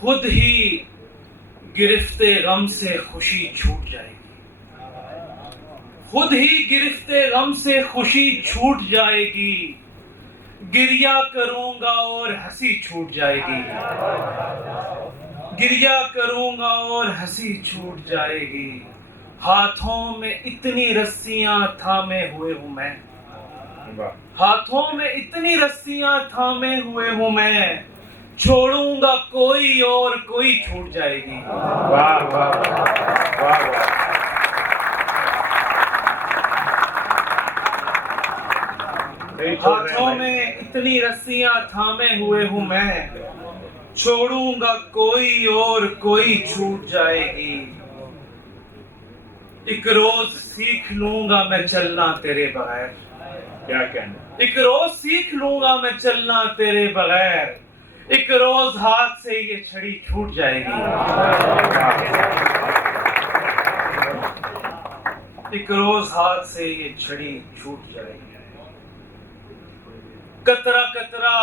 खुद ही गिरफ्ते गम से खुशी छूट जाएगी, खुद ही गिरफ्ते गम से खुशी छूट जाएगी। गिरिया करूंगा और हंसी छूट जाएगी, गिरिया करूंगा और हंसी छूट जाएगी। हाथों में इतनी रस्सियां थामे हुए हूं मैं, हाथों में इतनी रस्सियां थामे हुए हूं मैं। छोड़ूंगा कोई और कोई छूट जाएगी। वाह वाह वाह वाह। हाथों में इतनी रस्सियां थामे हुए हूं मैं, छोड़ूंगा कोई और कोई छूट जाएगी। एक रोज सीख लूंगा मैं चलना तेरे बगैर, क्या कहना। एक रोज सीख लूंगा मैं चलना तेरे बगैर। एक रोज हाथ से ये छड़ी छूट जाएगी, एक रोज हाथ से ये छड़ी छूट जाएगी। कतरा कतरा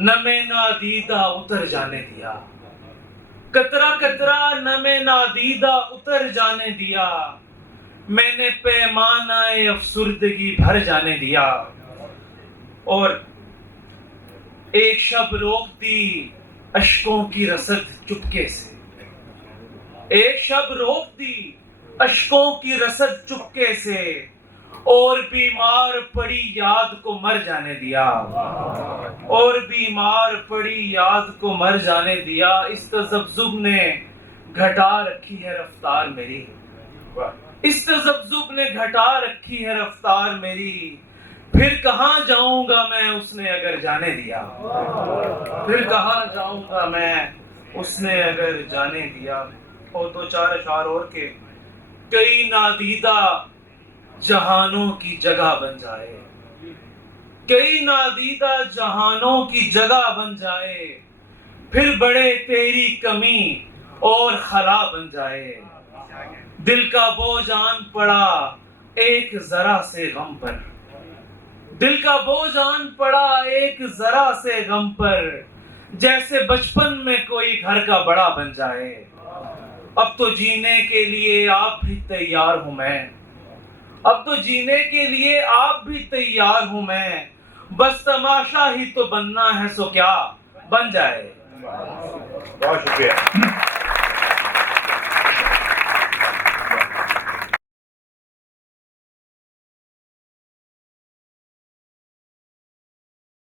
नमे नादीदा उतर जाने दिया, कतरा कतरा नमे नादीदा उतर जाने दिया। मैंने पैमानाए अफसुर्दगी भर जाने दिया और एक शब रोक दी अश्कों की रसद चुपके से, एक शब रोक दी अश्कों की रसद चुपके से। और बीमार पड़ी याद को मर जाने दिया, और बीमार पड़ी याद को मर जाने दिया। इस तज़ब्ज़ुब ने घटा रखी है रफ्तार मेरी, इस तज़ब्ज़ुब ने घटा रखी है रफ्तार मेरी। फिर कहाँ जाऊंगा मैं उसने अगर जाने दिया, फिर कहाँ जाऊंगा मैं उसने अगर जाने दिया। और दो चार अशार और के। कई नादीदा जहानों की जगह बन जाए, कई नादीदा जहानों की जगह बन जाए। फिर बड़े तेरी कमी और खला बन जाए। दिल का बोझ आन पड़ा एक जरा से गम पर, दिल का बोझ आन पड़ा एक जरा से गम पर। जैसे बचपन में कोई घर का बड़ा बन जाए। अब तो जीने के लिए आप भी तैयार हूं मैं, अब तो जीने के लिए आप भी तैयार हूं मैं। बस तमाशा ही तो बनना है, सो क्या बन जाए। बहुत शुक्रिया।